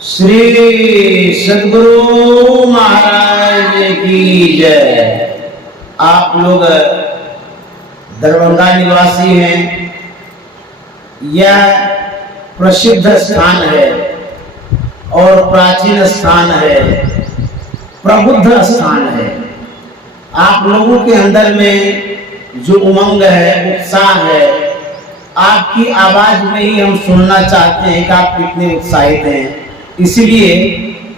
श्री सद्गुरु महाराज की जय। आप लोग दरभंगा निवासी हैं। यह प्रसिद्ध स्थान है और प्राचीन स्थान है, प्रबुद्ध स्थान है। आप लोगों के अंदर में जो उमंग है, उत्साह है, आपकी आवाज में ही हम सुनना चाहते हैं कि आप कितने उत्साहित हैं। इसलिए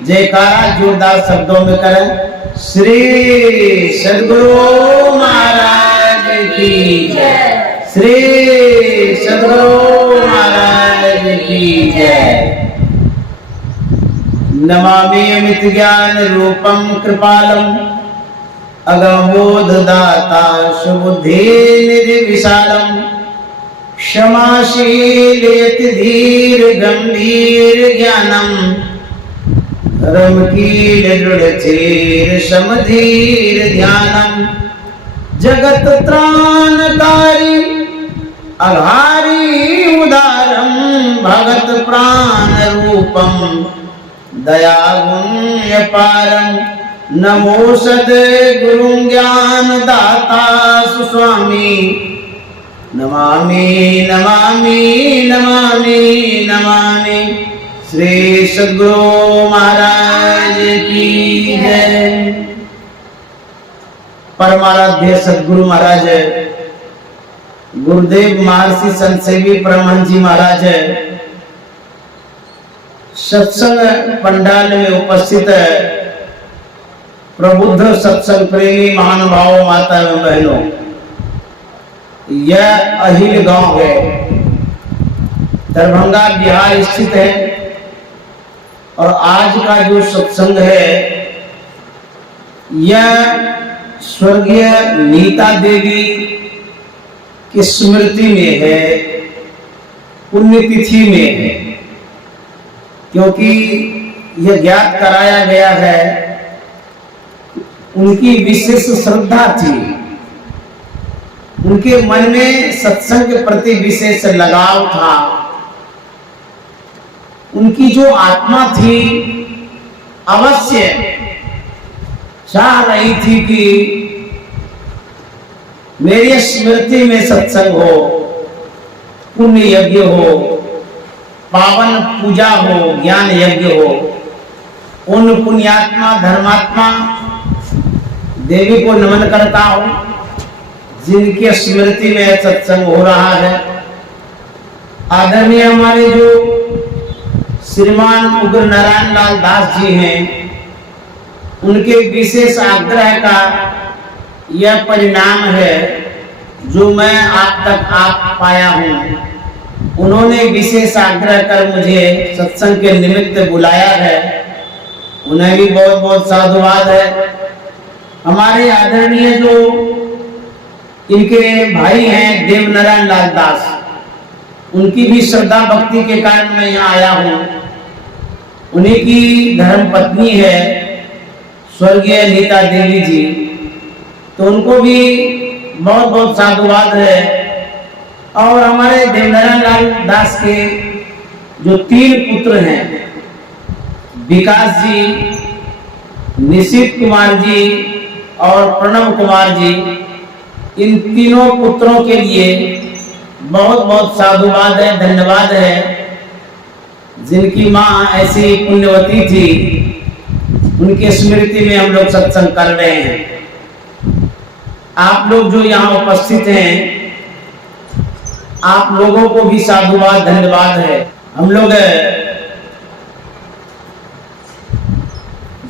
जयकारा जोरदार शब्दों में करें। श्री सद्गुरु महाराज की जय। श्री सद्गुरु महाराज की जय। नमामि अमित ज्ञान रूपम कृपालम अगमबोध दाता सुबुद्धि निधि विशालम क्षमाशील यति धीर गंभीर ज्ञानम रमकील दृढ़ चीर समधीर ध्यानम जगत त्राणकारी अघारी उदारम भगत प्राण रूपम दया गुण्य पारम नमो सद्गुरु ज्ञान दाता सुस्वामी नमामि नमामि नमामि नमामि। श्री सद्गुरु महाराज की जय। परमाराध्य सद्गुरु महाराज गुरुदेव महर्षि संत सेवी परमहंस जी महाराज सत्संग पंडाल में उपस्थित प्रबुद्ध सत्संग प्रेमी महानुभावों, माता एवं बहनों, यह अहिल गांव है, दरभंगा बिहार स्थित है। और आज का जो सत्संग है यह स्वर्गीय नीता देवी की स्मृति में है, पुण्यतिथि में है। क्योंकि यह ज्ञात कराया गया है, उनकी विशेष श्रद्धा थी, उनके मन में सत्संग के प्रति विशेष लगाव था। उनकी जो आत्मा थी अवश्य चाह रही थी कि मेरी स्मृति में सत्संग हो, पुण्य यज्ञ हो, पावन पूजा हो, ज्ञान यज्ञ हो। उन पुण्यात्मा धर्मात्मा देवी को नमन करता हूं जिनकी स्मृति में सत्संग हो रहा है। आदरणीय हमारे जो श्रीमान उग्र नारायण लाल दास जी हैं, उनके विशेष आग्रह का यह परिणाम है जो मैं आप तक आ पाया हूं। उन्होंने विशेष आग्रह कर मुझे सत्संग के निमित्त बुलाया है, उन्हें भी बहुत बहुत साधुवाद है। हमारे आदरणीय जो इनके भाई हैं देव नारायण लाल दास, उनकी भी श्रद्धा भक्ति के कारण मैं यहाँ आया हूँ। उन्हीं की धर्म पत्नी है स्वर्गीय नीता देवी जी, तो उनको भी बहुत बहुत साधुवाद है। और हमारे देवनारायण लाल दास के जो 3 पुत्र हैं, विकास जी, निशित कुमार जी और प्रणव कुमार जी, इन तीनों पुत्रों के लिए बहुत बहुत साधुवाद है, धन्यवाद है। जिनकी माँ ऐसी पुण्यवती थी, उनकी स्मृति में हम लोग सत्संग कर रहे हैं। आप लोग जो यहाँ उपस्थित हैं, आप लोगों को भी साधुवाद धन्यवाद है। हम लोग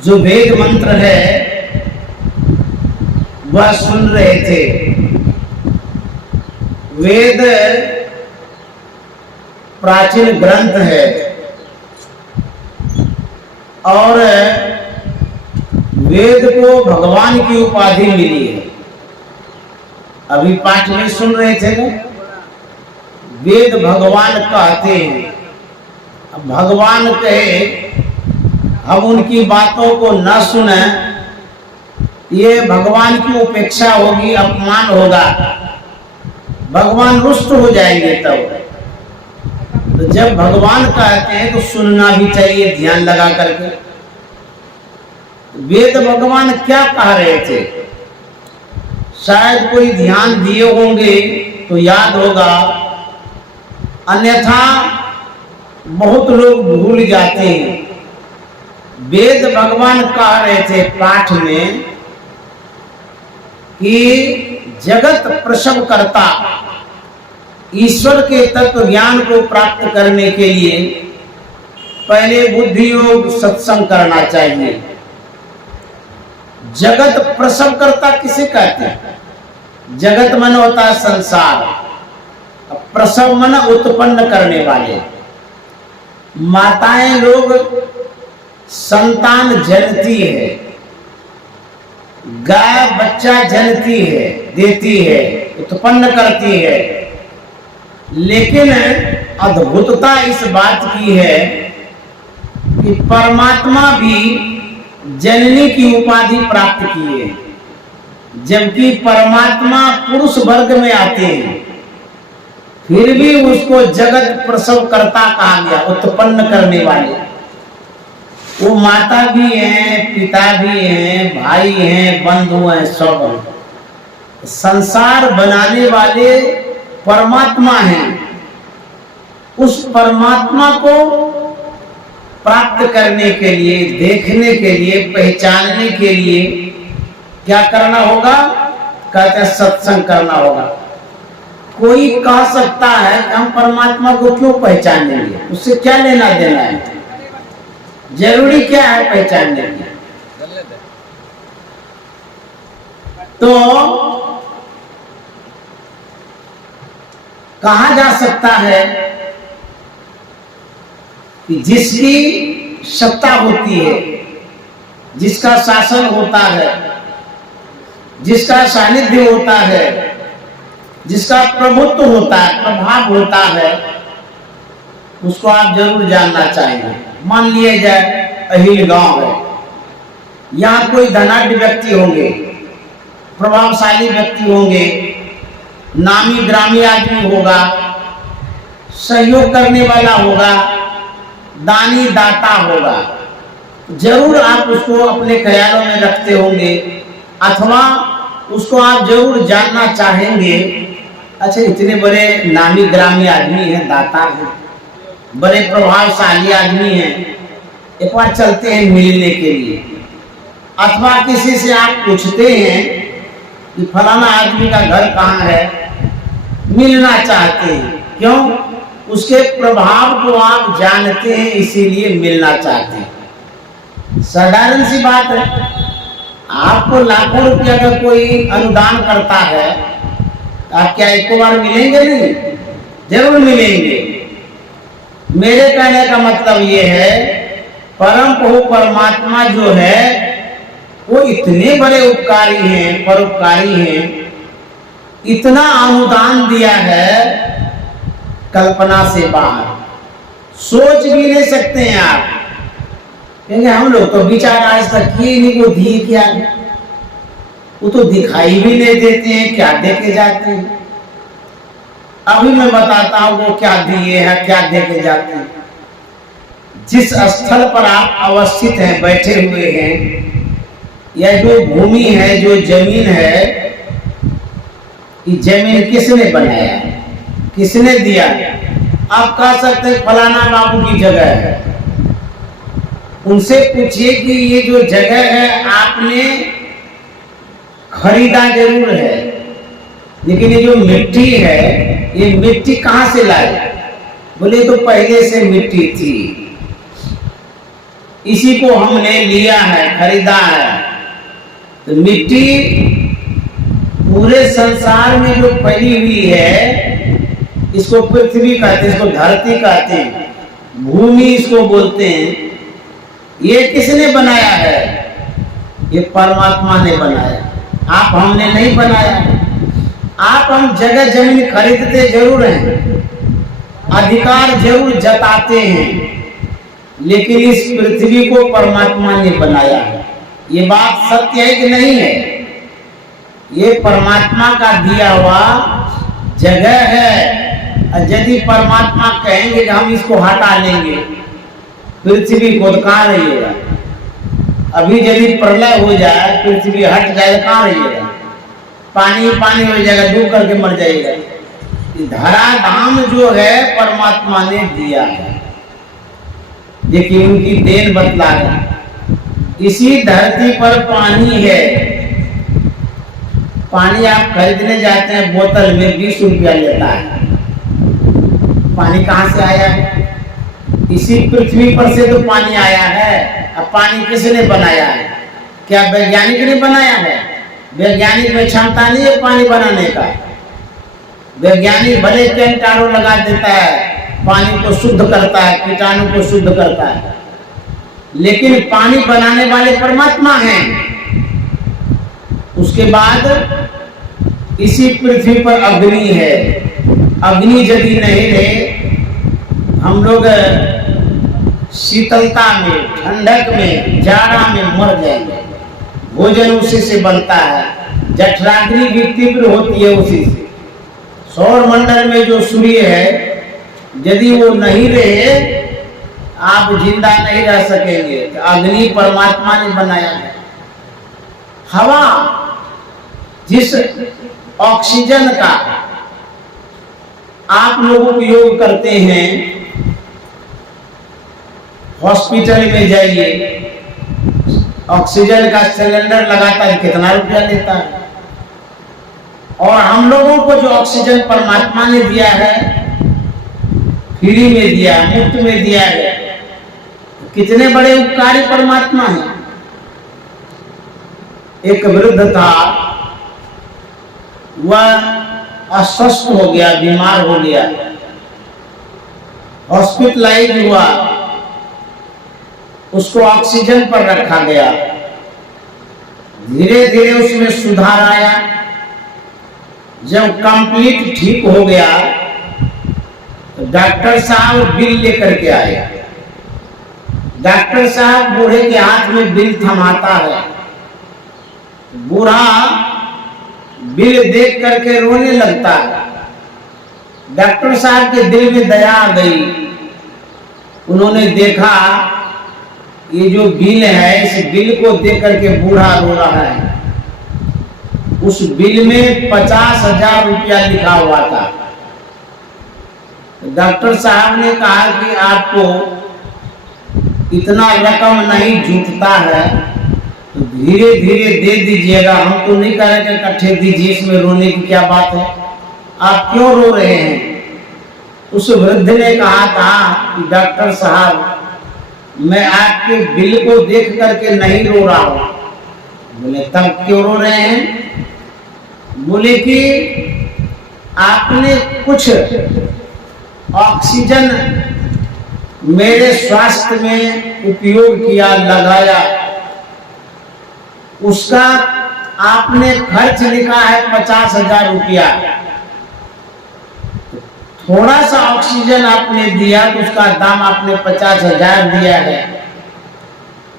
जो वेद मंत्र है वह सुन रहे थे। वेद प्राचीन ग्रंथ है और वेद को भगवान की उपाधि मिली है। अभी पाठ में सुन रहे थे ना, वेद भगवान कहते हैं। अब भगवान कहे हम उनकी बातों को न सुने, ये भगवान की उपेक्षा होगी, अपमान होगा, भगवान रुष्ट हो जाएंगे। तब तो जब भगवान कहते हैं तो सुनना भी चाहिए ध्यान लगा करके। वेद भगवान क्या कह रहे थे, शायद कोई ध्यान दिए होंगे तो याद होगा, अन्यथा बहुत लोग भूल जाते हैं। वेद भगवान कह रहे थे पाठ में कि जगत प्रसव करता ईश्वर के तत्व ज्ञान को प्राप्त करने के लिए पहले बुद्धि योग सत्संग करना चाहिए। जगत प्रसव करता किसे कहते हैं? जगत मन होता है संसार, प्रसव मन उत्पन्न करने वाले। माताएं लोग संतान जनती है, गाय बच्चा जनती है, देती है, उत्पन्न करती है। लेकिन अद्भुतता इस बात की है कि परमात्मा भी जननी की उपाधि प्राप्त किए, जबकि परमात्मा पुरुष वर्ग में आते हैं, फिर भी उसको जगत प्रसव करता कहा गया, उत्पन्न करने वाले। वो माता भी हैं, पिता भी हैं, भाई हैं, बंधु हैं, सब हैं। संसार बनाने वाले परमात्मा हैं। उस परमात्मा को प्राप्त करने के लिए, देखने के लिए, पहचानने के लिए क्या करना होगा? कहते हैं सत्संग करना होगा। कोई कह सकता है कि हम परमात्मा को क्यों पहचानेंगे, उससे क्या लेना देना है, जरूरी क्या है पहचानने की? तो कहा जा सकता है कि जिसकी सत्ता होती है, जिसका शासन होता है, जिसका सानिध्य होता है, जिसका प्रभुत्व होता है, प्रभाव होता है, उसको आप जरूर जानना चाहिए। मान लिया जाए अहिल गांव है, यहाँ कोई धनाढ्य व्यक्ति होंगे, प्रभावशाली व्यक्ति होंगे, नामी ग्रामी आदमी होगा, सहयोग करने वाला होगा, दानी दाता होगा। जरूर आप उसको अपने ख्यालों में रखते होंगे, अथवा उसको आप जरूर जानना चाहेंगे। अच्छा, इतने बड़े नामी ग्रामी आदमी हैं, दाता हैं, बड़े प्रभावशाली आदमी हैं, एक बार चलते हैं मिलने के लिए। अथवा किसी से आप पूछते हैं कि फलाना आदमी का घर कहाँ है, मिलना चाहते हैं। क्यों? उसके प्रभाव को आप जानते हैं, इसीलिए मिलना चाहते हैं। साधारण सी बात है। आपको लाखों रुपया का कोई अनुदान करता है, आप क्या एक बार मिलेंगे? नहीं, जरूर मिलेंगे। मेरे कहने का मतलब ये है, परम प्रभु परमात्मा जो है वो इतने बड़े उपकारी हैं, परोपकारी हैं, इतना अनुदान दिया है कल्पना से बाहर, सोच भी नहीं सकते हैं आप। क्योंकि हम लोग तो विचार आज तक किए नहीं, वो दिए क्या, वो तो दिखाई भी नहीं देते हैं, क्या देके जाते हैं। अभी मैं बताता हूं वो क्या दिए हैं, क्या देके जाते हैं। जिस स्थल पर आप अवस्थित हैं, बैठे हुए हैं, या जो भूमि है, जो जमीन है, ये जमीन किसने बनाया, किसने दिया? आप कह सकते हैं फलाना बाबू की जगह है। उनसे पूछिए कि ये जो जगह है आपने खरीदा जरूर है, लेकिन ये जो मिट्टी है, ये मिट्टी कहां से लाए? बोले तो पहले से मिट्टी थी, इसी को हमने लिया है, खरीदा है। तो मिट्टी पूरे संसार में जो फैली हुई है, इसको पृथ्वी कहते हैं, इसको धरती कहते हैं, भूमि इसको बोलते हैं। ये किसने बनाया है? ये परमात्मा ने बनाया, आप हमने नहीं बनाया। आप हम जगह जमीन खरीदते जरूर हैं, अधिकार जरूर जताते हैं, लेकिन इस पृथ्वी को परमात्मा ने बनाया है। ये बात सत्य है कि नहीं है? ये परमात्मा का दिया हुआ जगह है, यदि परमात्मा कहेंगे कि हम इसको हटा लेंगे, पृथ्वी को, तो कहाँ रहिएगा? अभी यदि प्रलय हो जाए, पृथ्वी हट जाए, कहाँ रहिएगा? पानी पानी हो जाएगा, डूब करके मर जाएगा। धराधाम जो है परमात्मा ने दिया है, देखिए उनकी देन बतला है। इसी धरती पर पानी है। पानी आप खरीदने जाते हैं, बोतल में 20 रुपया लेता है। पानी कहाँ से आया है? इसी पृथ्वी पर से तो पानी आया है। अब पानी किसने बनाया है? क्या वैज्ञानिक ने बनाया है? वैज्ञानिक में क्षमता नहीं है पानी बनाने का। वैज्ञानिक भले कैंटारो लगा देता है, पानी को शुद्ध करता है, कीटाणु को शुद्ध करता है, लेकिन पानी बनाने वाले परमात्मा हैं। उसके बाद इसी पृथ्वी पर अग्नि है। अग्नि यदि नहीं रहे, हम लोग शीतलता में, ठंडक में, जाड़ा में मर जाएंगे। भोजन उसी से बनता है, जठराग्नि भी तीव्र होती है उसी से। सौर मंडल में जो सूर्य है, यदि वो नहीं रहे, आप जिंदा नहीं रह सकेंगे। तो अग्नि परमात्मा ने बनाया है। हवा, जिस ऑक्सीजन का आप लोग उपयोग करते हैं, हॉस्पिटल में जाइए, ऑक्सीजन का सिलेंडर लगाता है, कितना रुपया लेता है। और हम लोगों को जो ऑक्सीजन परमात्मा ने दिया है, फ्री में दिया, मुफ्त में दिया है, कितने बड़े उपकारी परमात्मा हैं। एक वृद्ध था, वह अस्वस्थ हो गया, बीमार हो गया, हॉस्पिटलाइज हुआ, उसको ऑक्सीजन पर रखा गया। धीरे धीरे उसमें सुधार आया। जब कंप्लीट ठीक हो गया तो डॉक्टर साहब बिल लेकर के आए। डॉक्टर साहब बूढ़े के हाथ में बिल थमाता है। बूढ़ा बिल देख करके रोने लगता है। डॉक्टर साहब के दिल में दया आ गई। उन्होंने देखा ये जो बिल है, इस बिल को देख करके बूढ़ा रो रहा है। उस बिल में 50,000 रुपया लिखा हुआ था। डॉक्टर साहब ने कहा कि आपको इतना रकम नहीं जुटता है, तो धीरे धीरे दे दीजिएगा। हम तो नहीं कह रहे कि इकट्ठे दीजिए, इसमें रोने की क्या बात है, आप क्यों रो रहे हैं? उस वृद्ध ने कहा था कि डॉक्टर साहब, मैं आपके बिल को देख करके नहीं रो रहा हूं। बोले तब क्यों रो रहे हैं? बोले कि आपने कुछ ऑक्सीजन मेरे स्वास्थ्य में उपयोग किया, लगाया, उसका आपने खर्च लिखा है 50,000 रुपया। थोड़ा सा ऑक्सीजन आपने दिया तो उसका दाम आपने 50,000 दिया है।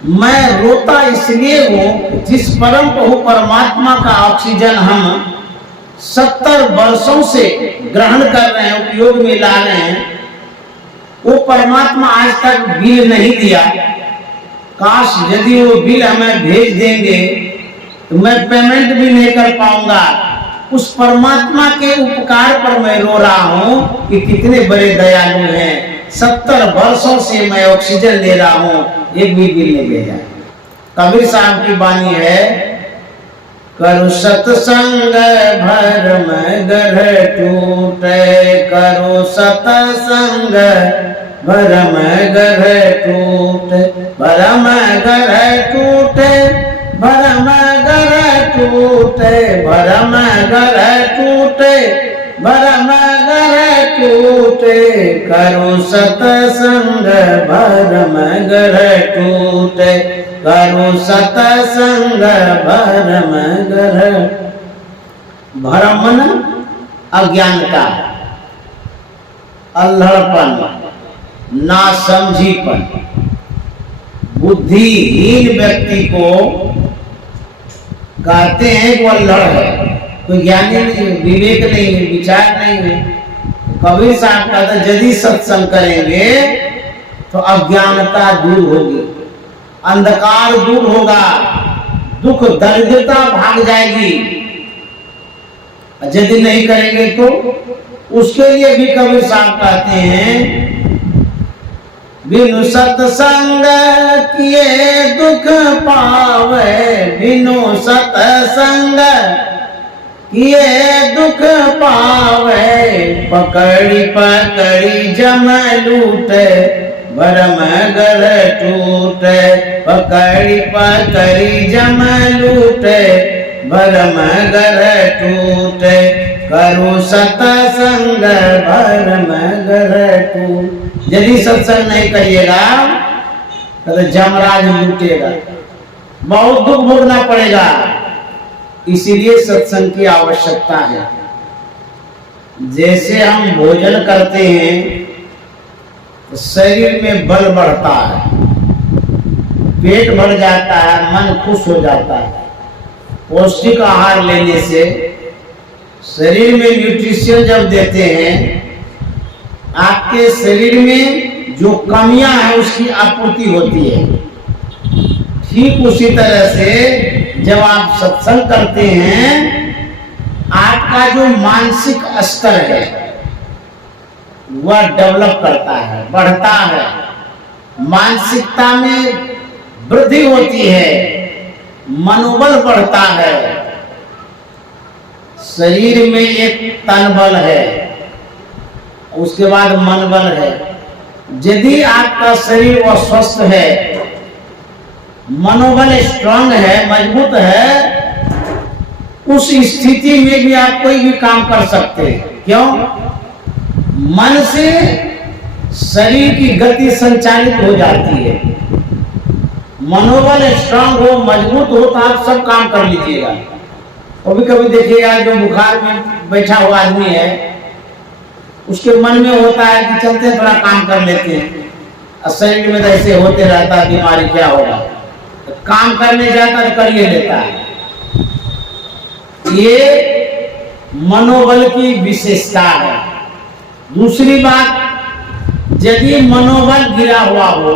मैं रोता इसलिए हूं, जिस परम प्रभु परमात्मा का ऑक्सीजन हम 70 वर्षों से ग्रहण कर रहे हैं, उपयोग में ला रहे हैं, वो परमात्मा आज तक बिल नहीं दिया। काश यदि वो बिल हमें भेज देंगे तो मैं पेमेंट भी नहीं कर पाऊंगा। उस परमात्मा के उपकार पर मैं रो रहा हूं कि कितने बड़े दयालु हैं। 70 वर्षों से मैं ऑक्सीजन ले रहा हूं, एक भी बिल नहीं भेजा। कबीर साहब की वाणी है, करो सत्संग भरम घर टूटे, करो सत्संग भरम घर टूटे, भरम घर टूटे, भरम घर टूटे, भरम घर टूटे, भरम घर टूटे, करो सत्संग भरम घर टूटे, करो सत्संग भरम घर। भरम मन अज्ञानता, अल्हड़पन, नासमझीपन। बुद्धिहीन व्यक्ति को कहते हैं वो अल्हड़ है, कोई ज्ञानी नहीं है, विवेक नहीं है, विचार नहीं है। कबीर साहब कहते यदि सत्संग करेंगे तो अज्ञानता दूर होगी, अंधकार दूर होगा, दुख दरिद्रता भाग जाएगी। यदि नहीं करेंगे तो उसके लिए भी कबीर साहब कहते हैं बिनु सत्संग किए दुख पावे, बिनु सत्संग किए दुख पावे, पकड़ी पकड़ी जम लूटे भरम घर टूटे, पकड़ी पकड़ी जम लूटे भरम घर टूटे, करो सत्संग भरम घर टूटे। यदि सत्संग नहीं करिएगा तो जमराज लूटेगा, बहुत दुख भोगना पड़ेगा। इसीलिए सत्संग की आवश्यकता है। जैसे हम भोजन करते हैं तो शरीर में बल बढ़ता है, पेट भर जाता है, मन खुश हो जाता है। पौष्टिक आहार लेने से शरीर में न्यूट्रिशन जब देते हैं, आपके शरीर में जो कमियां हैं उसकी आपूर्ति होती है। ठीक उसी तरह से जब आप सत्संग करते हैं, आपका जो मानसिक स्तर है वह डेवलप करता है, बढ़ता है, मानसिकता में वृद्धि होती है, मनोबल बढ़ता है। शरीर में एक तन बल है, उसके बाद मन बल है। यदि आपका शरीर वह स्वस्थ है, मनोबल स्ट्रांग है, मजबूत है, उस स्थिति में भी आप कोई भी काम कर सकते हैं। क्यों? मन से शरीर की गति संचालित हो जाती है। मनोबल स्ट्रांग हो, मजबूत हो तो आप सब काम कर लीजिएगा। कभी कभी देखिएगा जो बुखार में बैठा हुआ आदमी है, उसके मन में होता है कि चलते हैं थोड़ा काम कर लेते हैं, और शरीर में तो ऐसे होते रहता है बीमारी क्या होगा, तो काम करने जाता तो कर लेता है। ये मनोबल की विशेषता है। दूसरी बात, यदि मनोबल गिरा हुआ हो,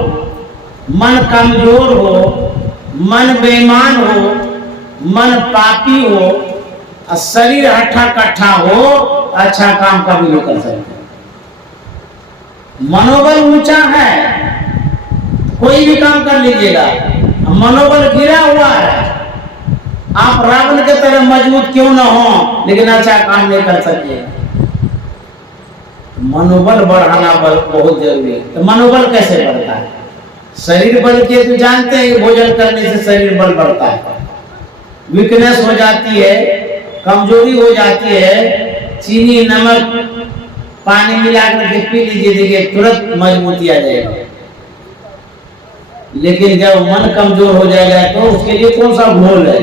मन कमजोर हो, मन बेईमान हो, मन पापी हो और शरीर हट्ठा कट्ठा हो, अच्छा काम कभी नहीं कर सकते। मनोबल ऊंचा है, कोई भी काम कर लीजिएगा। मनोबल गिरा हुआ है, आप रावण के तरह मजबूत क्यों न हो, लेकिन अच्छा काम नहीं कर सकिएगा। मनोबल बढ़ाना बहुत जरूरी है। तो मनोबल कैसे बढ़ता है? शरीर बल के तो जानते हैं, भोजन करने से शरीर बल बढ़ता है, वीकनेस हो जाती है, कमजोरी हो जाती है। चीनी नमक पानी मिला करके पी लीजिए, देखिए तुरंत मजबूती आ जाएगा। लेकिन जब मन कमजोर हो जाएगा तो उसके लिए कौन सा घोल है,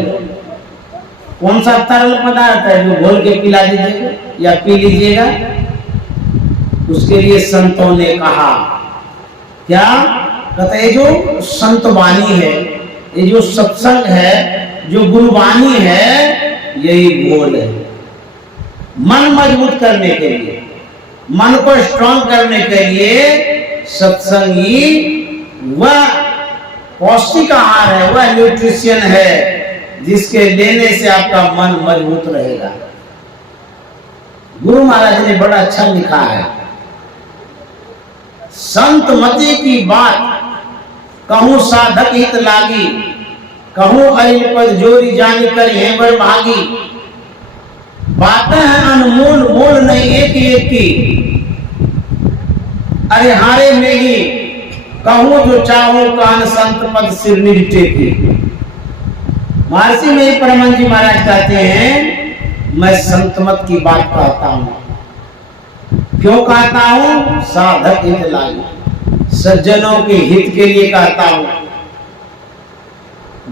कौन सा तरल पदार्थ है जो घोल के पिला दीजिएगा या पी लीजिएगा? उसके लिए संतों ने कहा क्या कहते हैं, जो संत वाणी है, ये जो सत्संग है, जो गुरुवाणी है, यही घोल है। मन मजबूत करने के लिए, मन को स्ट्रांग करने के लिए सत्संग ही वह पौष्टिक आहार है, वह न्यूट्रिशन है जिसके लेने से आपका मन मजबूत रहेगा। गुरु महाराज ने बड़ा अच्छा लिखा है, संत मति की बात कहूं साधक हित लागी, कहूं अरिल पद जोरी जानी कर है बर भागी। बातें हैं अनमोल, मोल नहीं एक एक की, अरे हारे में ही कहूं जो चाहूं कान संत पद सिर निजटे की। महर्षि में परमहंस जी महाराज कहते हैं, मैं संत मत की बात कहता हूं। क्यों कहता हूं? साधक हित लागी, सज्जनों के हित के लिए कहता हूं,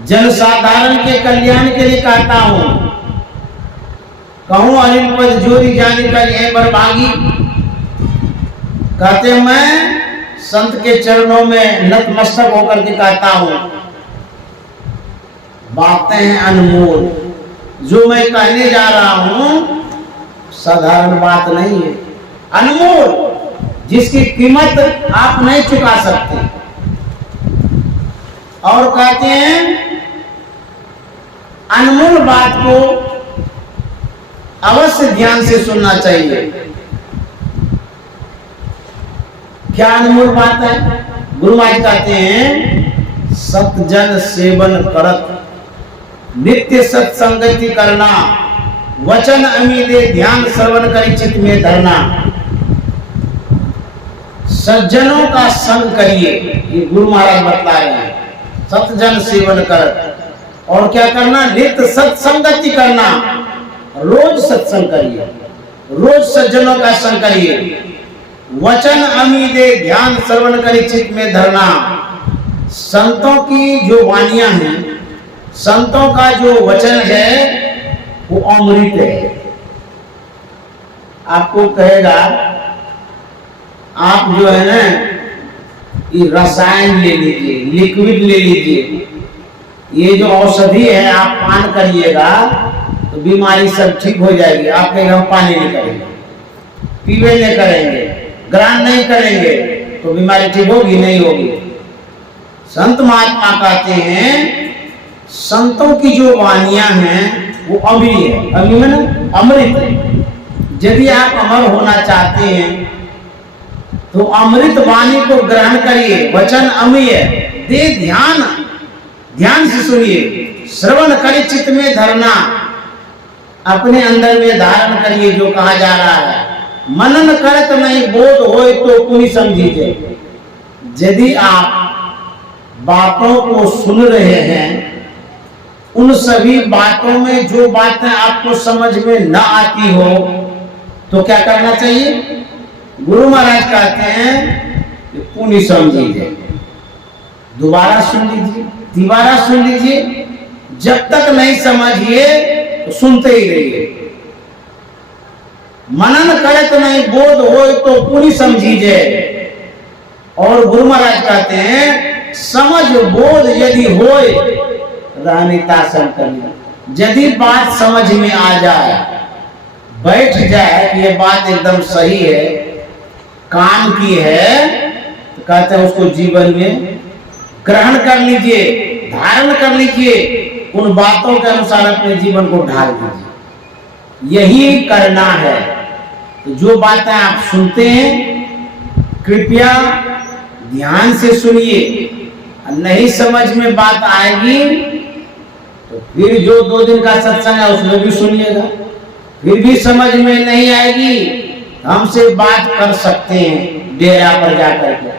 जन साधारण के कल्याण के लिए कहता हूं। कहूं अनिल पद जोरी जानी कर यह बरभागी। कहते मैं संत के चरणों में नतमस्तक होकर के कहता हूं, बातें हैं अनमोल, जो मैं कहने जा रहा हूं साधारण बात नहीं है। अनमोल, जिसकी कीमत आप नहीं चुका सकते। और कहते हैं अनमोल बात को अवश्य ध्यान से सुनना चाहिए। क्या अनमोल बात है? गुरु महाराज कहते हैं सतजन सेवन करत नित्य सत्संगति करना, वचन अमीदे ध्यान श्रवण करी चित्त में धरना। सज्जनों का संग करिए, ये गुरु महाराज बतला रहे हैं। सतजन सेवन करत, और क्या करना? नित्य सत्संगति करना, रोज सत्संग करिए, रोज सज्जनों का संग करिए। वचन अमीदे ध्यान श्रवण करी चित्त में धरना। संतों की जो वाणियां हैं, संतों का जो वचन है वो अमृत है। आपको कहेगा आप जो है ना ये रसायन ले लीजिए, लिक्विड ले लीजिए, ये जो औषधि है आप पान करिएगा तो बीमारी सब ठीक हो जाएगी। आप कहेंगे हम पानी नहीं करेंगे, पीवे नहीं करेंगे, ग्रहण नहीं करेंगे तो बीमारी ठीक होगी? नहीं होगी। संत महात्मा कहते हैं संतों की जो वाणियां हैं वो अमृत है। अमृत है। यदि आप अमर होना चाहते हैं तो अमृत वाणी को ग्रहण करिए। वचन अमीय, दे ध्यान, ध्यान से सुनिए। श्रवण करिए चित्त में धरना, अपने अंदर में धारण करिए जो कहा जा रहा है। मनन करत नहीं बोध होए तो पुनि समझीजिए। यदि आप बातों को सुन रहे हैं, उन सभी बातों में जो बातें आपको समझ में न आती हो तो क्या करना चाहिए? गुरु महाराज कहते हैं कि पुनि समझिए, दोबारा सुन लीजिए, दोबारा सुन लीजिए। जब तक नहीं समझिए तो सुनते ही रहिए। मनन करे तो नहीं बोध हो तो पुनि समझिए। और गुरु महाराज कहते हैं समझ बोध यदि होए रहनिता संकल्प। यदि बात समझ में आ जाए, बैठ जाए कि ये बात एकदम सही है, काम की है, तो कहते हैं उसको जीवन में ग्रहण कर लीजिए, धारण कर लीजिए, उन बातों के अनुसार अपने जीवन को ढाल दीजिए। यही करना है। तो जो बातें आप सुनते हैं कृपया ध्यान से सुनिए। नहीं समझ में बात आएगी तो फिर जो 2 दिन का सत्संग है उसमें भी सुनिएगा। फिर भी समझ में नहीं आएगी, हमसे बात कर सकते हैं डेरा पर जाकर के।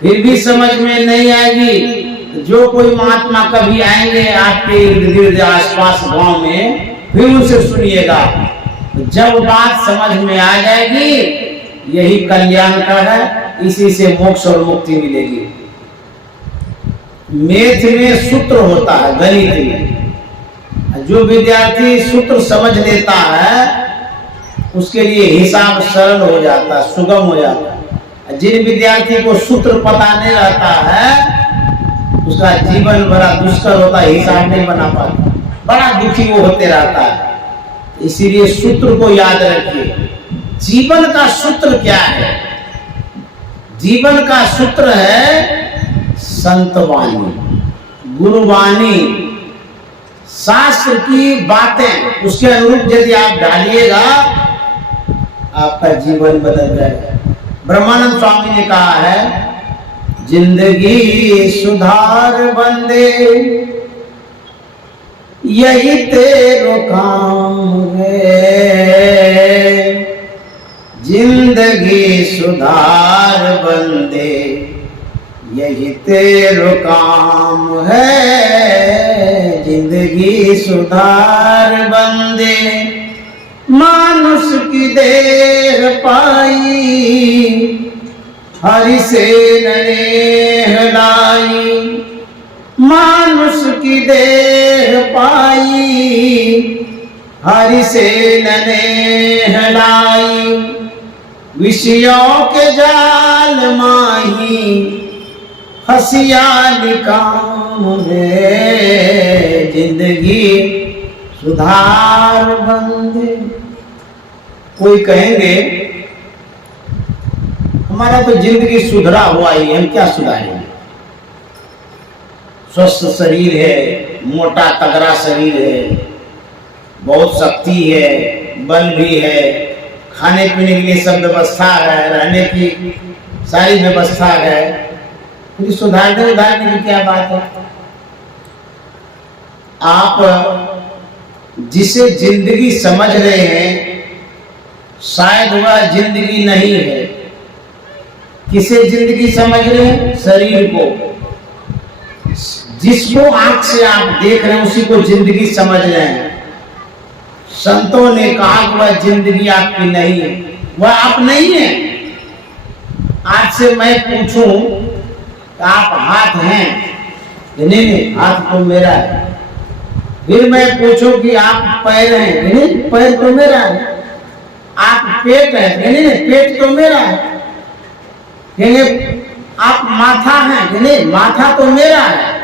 फिर भी समझ में नहीं आएगी, जो कोई महात्मा कभी आएंगे आपके इर्द गिर्द आसपास गांव में, फिर उनसे सुनिएगा। तो जब बात समझ में आ जाएगी, यही कल्याण का है, इसी से मोक्ष और मुक्ति मिलेगी। मैथ में सूत्र होता है, गणित में जो विद्यार्थी सूत्र समझ लेता है उसके लिए हिसाब सरल हो जाता है, सुगम हो जाता है। जिन विद्यार्थी को सूत्र पता नहीं रहता है उसका जीवन बड़ा दुष्कर होता है, हिसाब नहीं बना पाता, बड़ा दुखी वो होते रहता है। इसीलिए सूत्र को याद रखिए। जीवन का सूत्र क्या है? जीवन का सूत्र है संतवाणी, गुरुवाणी, शास्त्र की बातें। उसके अनुरूप यदि आप डालिएगा आपका जीवन बदल जाएगा। ब्रह्मानंद स्वामी ने कहा है जिंदगी सुधार बंदे यही तेरो काम है। जिंदगी सुधार बंदे यही तेरो काम है। जिंदगी सुधार बंदे मानुष की देह पाई हरि से नेह लाई। मानुष की देह पाई हरि से नेह लाई। विषयों के जाल माही हसियाली काम है। जिंदगी सुधार बंदे। कोई कहेंगे हमारा तो जिंदगी सुधरा हुआ ही, हम क्या सुधारेंगे? स्वस्थ शरीर है, मोटा तगड़ा शरीर है, बहुत शक्ति है, बल भी है, खाने पीने के लिए सब व्यवस्था है, रहने की सारी व्यवस्था है, फिर सुधारने उधारने की क्या बात है? आप जिसे जिंदगी समझ रहे हैं शायद वह जिंदगी नहीं है। किसे जिंदगी समझ रहे हैं? शरीर को। जिसको आंख से आप देख रहे हैं उसी को जिंदगी समझ रहे हैं। संतों ने कहा कि वह जिंदगी आपकी नहीं है, वह आप नहीं है। आज से मैं पूछूं कि आप हाथ हैं? नहीं, हाथ तो मेरा है। फिर मैं पूछूं कि आप पैर हैं? नहीं, पैर तो मेरा है। आप पेट है? नहीं, पेट तो मेरा है। कहेंगे आप माथा हैं? नहीं, माथा तो मेरा है।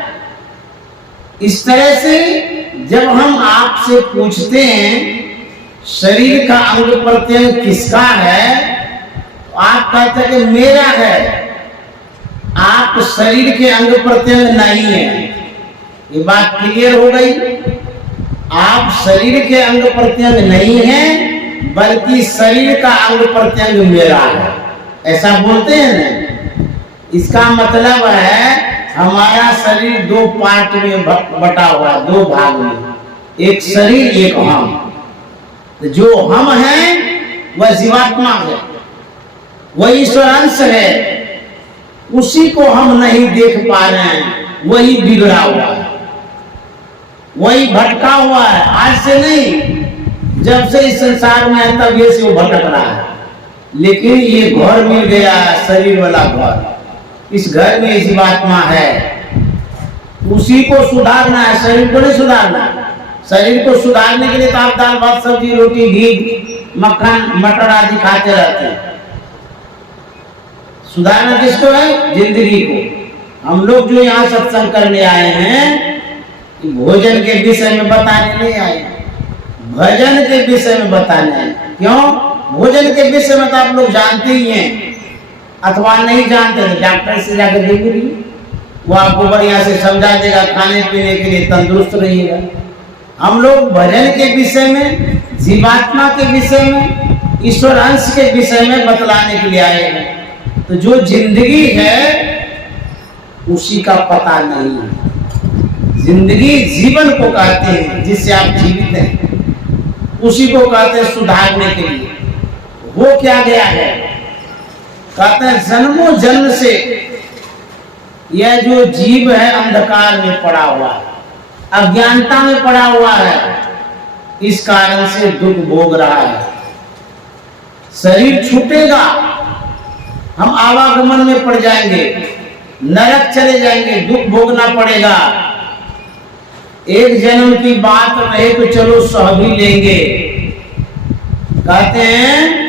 इस तरह से जब हम आपसे पूछते हैं शरीर का अंग प्रत्यंग किसका है, तो आप कहते हैं कि मेरा है। आप शरीर के अंग प्रत्यंग नहीं है। ये बात क्लियर हो गई? आप शरीर के अंग प्रत्यंग नहीं है, बल्कि शरीर का अंग प्रत्यंग मेरा है, ऐसा बोलते हैं ना। इसका मतलब है हमारा शरीर दो पार्ट में बटा हुआ है, दो भाग में, एक शरीर एक हम। तो जो हम हैं वह जीवात्मा है, वह ईश्वर अंश है, उसी को हम नहीं देख पा रहे हैं। वही बिगड़ा हुआ है, वही भटका हुआ है। आज से नहीं, जब से इस संसार में है तब ये से वो भटक रहा है। लेकिन ये घर मिल गया, शरीर वाला घर, इस घर में जीवात्मा है, उसी को सुधारना है, शरीर को नहीं सुधारना। शरीर को सुधारने के लिए तो आप दाल भात सब्जी रोटी घी मक्खन मटर आदि खाते रहते हैं। सुधारना किसको है? जिंदगी को। हम लोग जो यहाँ सत्संग करने आए हैं भोजन के विषय में बताने नहीं आए, भजन के विषय में बताने आए। क्यों? भोजन के विषय में तो आप लोग जानते ही हैं, अथवा नहीं जानते तो डॉक्टर से जाकर देख लीजिए, वो आपको बढ़िया से समझा देगा, खाने पीने के लिए तंदुरुस्त रहिएगा। हम लोग भजन के विषय में, जीवात्मा के विषय में, ईश्वर अंश के विषय में बतलाने के लिए आए हैं। तो जो जिंदगी है उसी का पता नहीं है। जिंदगी जीवन को कहते हैं, जिससे आप जीवित हैं, उसी को कहते हैं सुधारने के लिए। वो क्या गया है? कहते हैं जन्मों जन्म से यह जो जीव है अंधकार में पड़ा हुआ है, अज्ञानता में पड़ा हुआ है, इस कारण से दुख भोग रहा है। शरीर छूटेगा, हम आवागमन में पड़ जाएंगे, नरक चले जाएंगे, दुख भोगना पड़ेगा। एक जन्म की बात रहे तो चलो सह भी लेंगे। कहते हैं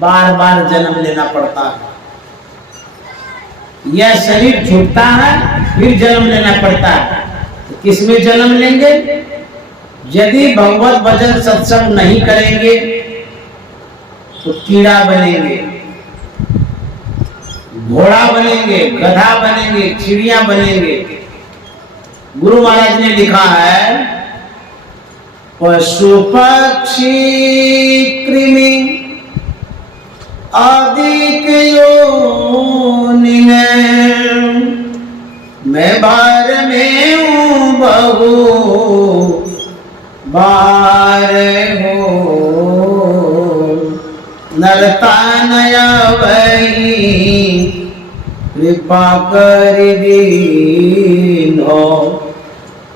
बार बार जन्म लेना पड़ता है। यह शरीर छूटता है फिर जन्म लेना पड़ता है। तो किसमें जन्म लेंगे? यदि भगवत भजन सत्संग नहीं करेंगे तो कीड़ा बनेंगे, घोड़ा बनेंगे, गधा बनेंगे, चिड़िया बनेंगे। गुरु महाराज ने लिखा है पशु पक्षी कृमि आदिक योनि मैं बार में हूँ बहु बार हो नरता नया वही कृपा कर दीनो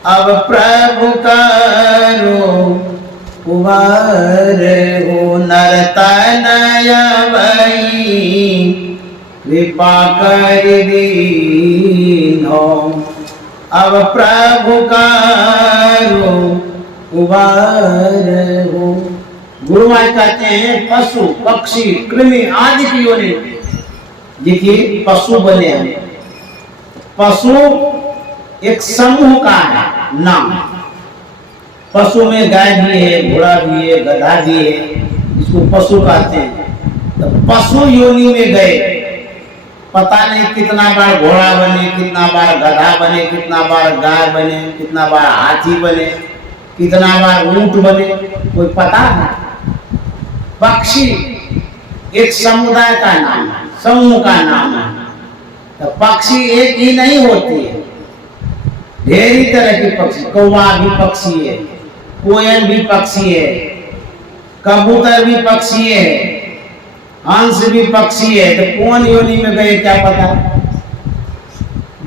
अब प्रभु करो कुंवर हो नरता नया वही कृपा कर दीनो अब प्रभु करो कुंवर हो। गुरु महाराज कहते हैं पशु पक्षी कृमि आदि की योनि। देखिए पशु बने हैं, पशु एक समूह का है नाम। पशु में गाय भी है, घोड़ा भी है, गधा भी है, इसको पशु कहते हैं। तो पशु योनि में गए पता नहीं कितना बार घोड़ा बने, कितना बार गधा बने, कितना बार गाय बने, कितना बार हाथी बने, कितना बार ऊंट बने, कोई पता नहीं। पक्षी एक समुदाय का नाम है, समूह का नाम है। तो पक्षी एक ही नहीं होती है, ढेरी तरह के पक्षी। कौवा भी पक्षी है, कोयल भी पक्षी है, कबूतर भी पक्षी है, हंस भी पक्षी है। तो कौन योनि में गए क्या पता।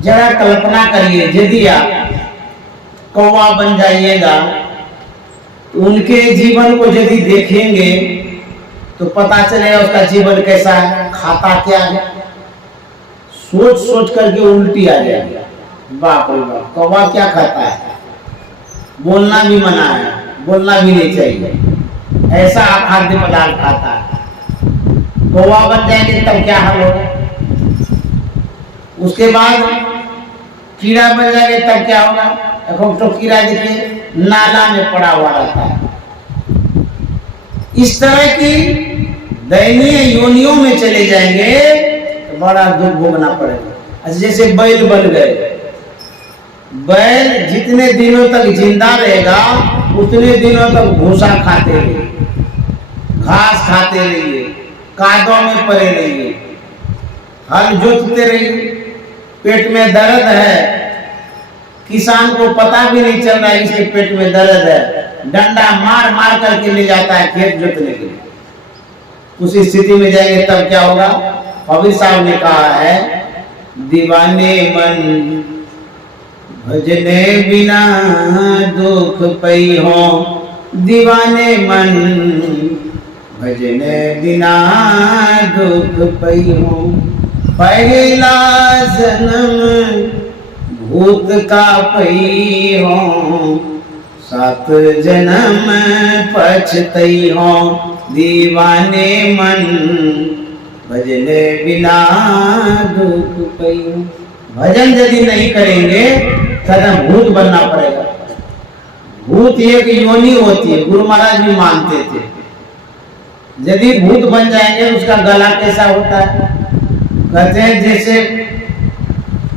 जरा कल्पना करिए, यदि आप कौवा बन जाइएगा तो उनके जीवन को यदि देखेंगे तो पता चलेगा उसका जीवन कैसा है, खाता क्या है। सोच सोच करके उल्टी आ जाएगी। बाप रे बाप, कौवा क्या खाता है। बोलना भी मना है, बोलना भी नहीं चाहिए, ऐसा खाद्य पदार्थ खाता है। कौवा बन जाएंगे तब क्या हाल होगा। उसके बाद कीड़ा बन जाएंगे तब क्या होगा। तो कीड़ा देखिए नाला में पड़ा हुआ रहता है। इस तरह की दयनीय योनियों में चले जाएंगे तो बड़ा दुख भोगना पड़ेगा। जैसे बैल बन गए, बैल जितने दिनों तक जिंदा रहेगा उतने दिनों तक भूसा खाते रहिए, घास खाते रहिए, कादों में पड़े रहिए, हल जोतते रहिए। पेट में दर्द है, किसान को पता भी नहीं चल रहा है इसके पेट में दर्द है, डंडा मार मार करके ले जाता है खेत जोतने के लिए। उसी स्थिति में जाएंगे तब क्या होगा। कबीर साहब ने कहा है, दीवाने मन भजने बिना दुख पई हो, दीवाने मन भजने बिना दुख पई हो। पहला जन्म भूत का पई हो, सात जन्म पछतई हो, दीवाने मन भजने बिना दुख पई हो। भजन यदि नहीं करेंगे तो भूत बनना पड़ेगा। भूत एक योनि होती है, गुरु महाराज भी मानते थे। यदि भूत बन जाएंगे उसका गला कैसा होता है, कहते हैं जैसे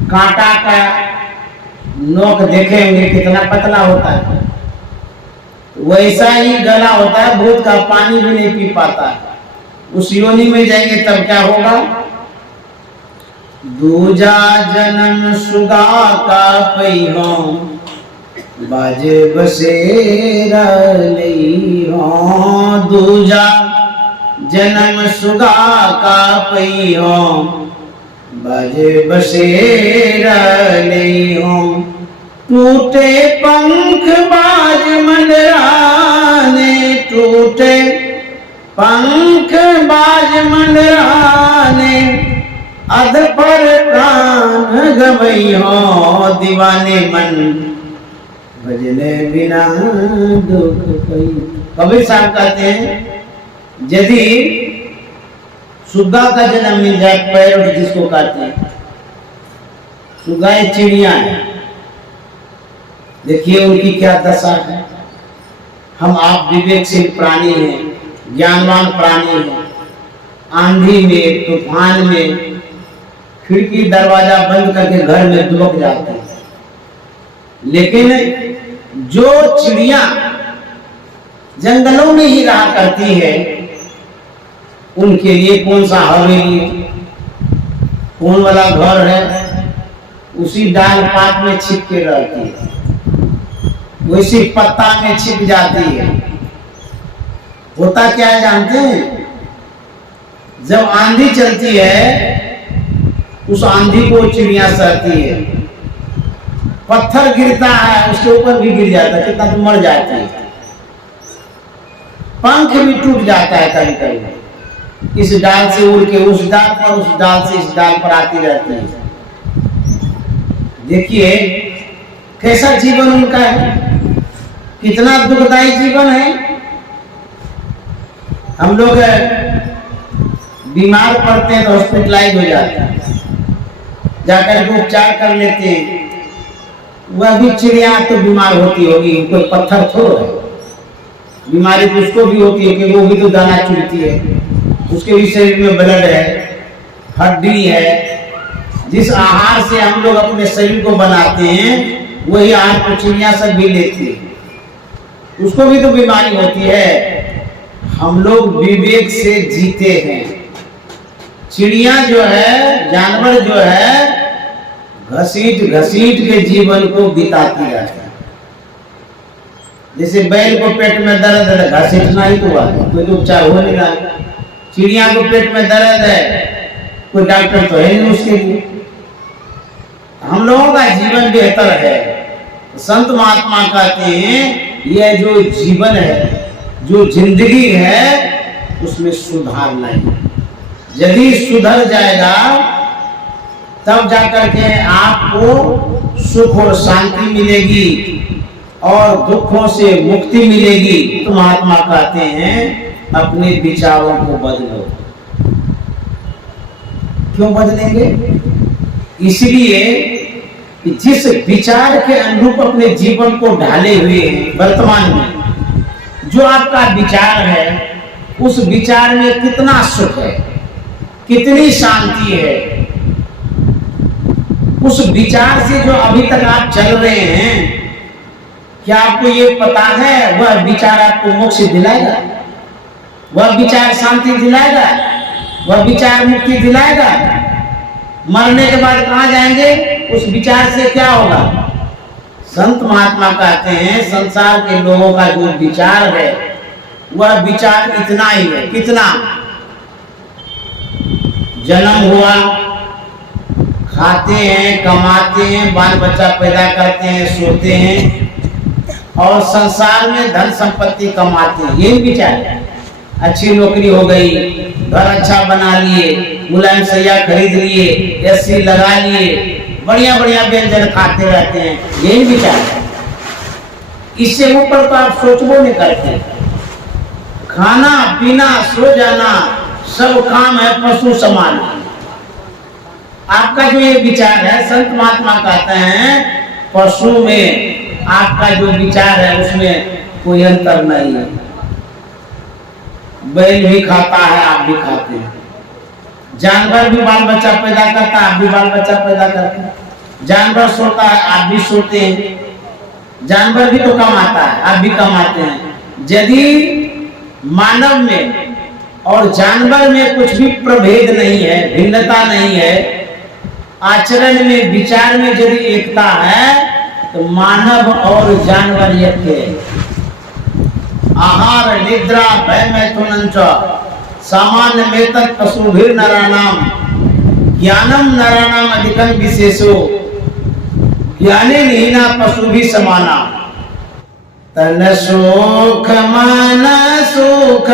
कांटा का नोक देखे होंगे कितना पतला होता है, वैसा ही गला होता है भूत का, पानी भी नहीं पी पाता। उस योनि में जाएंगे तब क्या होगा। दूजा जन्म सुगा का पई हो, बाजे बसेरा लई हो। दूजा जन्म सुगा का पई हो, बाजे बसेरा लई हो। टूटे पंख बाज मंडराने, टूटे पंख बाज मंडराने, अध पर प्राण गवई हो, दीवाने मन भजने बिना दुख पई। कबीर साहब कहते हैं, यदि सुग्गा का जन्म मिल जाए, पैरोट जिसको कहते हैं, सुग्गा एक चिड़िया है, देखिए उनकी क्या दशा है। हम आप विवेकशील प्राणी हैं, ज्ञानवान प्राणी हैं। आंधी में, तूफान में खिड़की दरवाजा बंद करके घर में दुबक जाते हैं। लेकिन जो चिड़िया जंगलों में ही रहा करती है, उनके लिए कौन सा हवेली, कौन वाला घर है, उसी डाल पात में छिप के रहती है, वैसी पत्ता में छिप जाती है। होता क्या है जानते हैं, जब आंधी चलती है उस आंधी को चिड़िया सहती है। पत्थर गिरता है उसके ऊपर भी गिर जाता है, कितना तो मर जाती है। पंख भी टूट जाता है कभी कभी, इस डाल से उड़ के उस डाल पर, उस डाल से इस डाल पर आती रहती है। देखिए कैसा जीवन उनका है, कितना दुखदायी जीवन है। हम लोग बीमार पड़ते हैं तो हॉस्पिटलाइज हो जाते हैं, जाकर के उपचार कर लेते हैं। वह भी चिड़िया तो बीमार होती होगी, कोई पत्थर थोड़ा है। बीमारी तो उसको भी होती है कि वो भी तो दाना चुनती है, उसके भी शरीर में ब्लड है, हड्डी है, जिस आहार से हम लोग अपने शरीर को बनाते हैं वही आहार को चिड़िया सब भी लेती है, उसको भी तो बीमारी होती है। हम लोग विवेक से जीते हैं। चिड़िया जो है, जानवर जो है, घसीट घसीट के जीवन को बिताती रहती है। जैसे बैल को पेट में दर्द है, घसीटना ही तो हुआ, कोई तो उपचार हो नहीं रहा। चिड़िया को पेट में दर्द है, कोई डॉक्टर तो है नहीं उसके लिए। हम लोगों का जीवन बेहतर है। संत महात्मा कहते हैं यह जो जीवन है, जो जिंदगी है, उसमें सुधार नहीं। यदि सुधर जाएगा तब जाकर के आपको सुख और शांति मिलेगी और दुखों से मुक्ति मिलेगी। तो महात्मा कहते हैं अपने विचारों को बदलो। क्यों बदलेंगे? इसलिए कि जिस विचार के अनुरूप अपने जीवन को ढाले हुए हैं वर्तमान में, जो आपका विचार है उस विचार में कितना सुख है, कितनी शांति है, उस विचार से जो अभी तक आप चल रहे हैं, क्या आपको ये पता है वह विचार आपको मोक्ष दिलाएगा? वह विचार शांति दिलाएगा? वह विचार मुक्ति दिलाएगा? मरने के बाद कहां जाएंगे? उस विचार से क्या होगा? संत महात्मा कहते हैं संसार के लोगों का जो विचार है वह विचार इतना ही है। कितना? जन्म हुआ, खाते हैं, कमाते हैं, बाल बच्चा पैदा करते हैं, सोते हैं और संसार में धन संपत्ति कमाते हैं, यही विचार है। अच्छी नौकरी हो गई, घर अच्छा बना लिए, मुलायम सैया खरीद लिए, एसी लगा लिए, बढ़िया बढ़िया व्यंजन खाते रहते हैं, यही विचार है। इससे ऊपर तो आप सोचबो नहीं करते। खाना पीना सो जाना सब काम है पशु समान। आपका जो ये विचार है, संत महात्मा कहते हैं पशु में आपका जो विचार है उसमें कोई अंतर नहीं है। बैल भी खाता है, आप भी खाते हैं। जानवर भी बाल बच्चा पैदा करता है, आप भी बाल बच्चा पैदा करते हैं। जानवर सोता है, आप भी सोते हैं। जानवर भी तो कमाता है, आप भी कमाते हैं। यदि मानव में और जानवर में कुछ भी प्रभेद नहीं है, भिन्नता नहीं है, आचरण में, विचार में यदि एकता है तो मानव और जानवर एक है। आहार निद्रा भय मैथुन सामान्य में तत् पशुभिर नराणाम ज्ञानम नराणाम अधिकम विशेषो ज्ञाने नीना पशु भी समाना। तन सुख मन सुख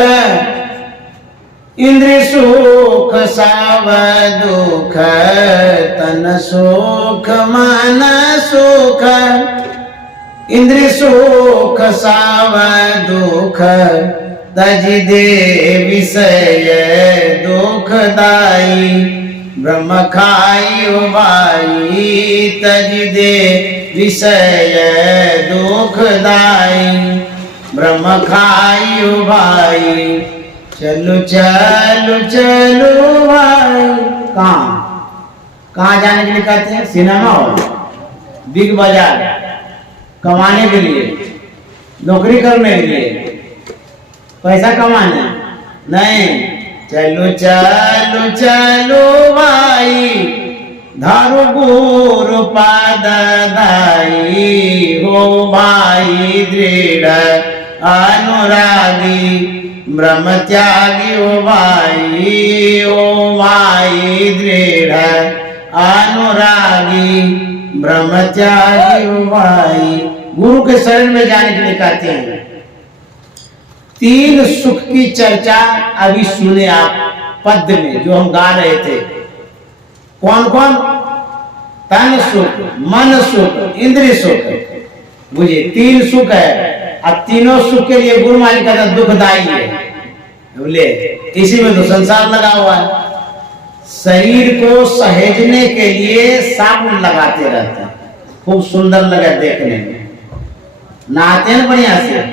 इंद्रिय सुख साव दुख। तन सुख मन सुख इंद्रिय सुख साव दुख। तज दे विषय दुखदाई ब्रह्म खाई भाई। तज दे विषय दुखदाई ब्रह्म खाई भाई। चलो चलो चलो भाई। कहाँ जाने के लिए कहते हैं? सिनेमा हॉल, बिग बाजार, कमाने के लिए, नौकरी करने के लिए, पैसा कमाने नहीं। चलो चलो चलो भाई धारो गुरु पाद दाई। हो भाई दृढ़ अनुरागी ब्रह्म त्यागी। हो भाई, ओ भाई दृढ़ अनुरागी ब्रह्म त्यागी। हो भाई गुरु के शरण में जाने के लिए कहते हैं। तीन सुख की चर्चा अभी सुने आप पद्य में जो हम गा रहे थे। कौन कौन? तन सुख, मन सुख, इंद्रिय सुख। बुझे तीन सुख है। अब तीनों सुख के लिए गुरु मालिक का दुखदाई है। बोले इसी में तो संसार लगा हुआ है। शरीर को सहेजने के लिए साबुन लगाते रहते हैं, खूब सुंदर लगे देखने में, नहाते हैं बढ़िया से।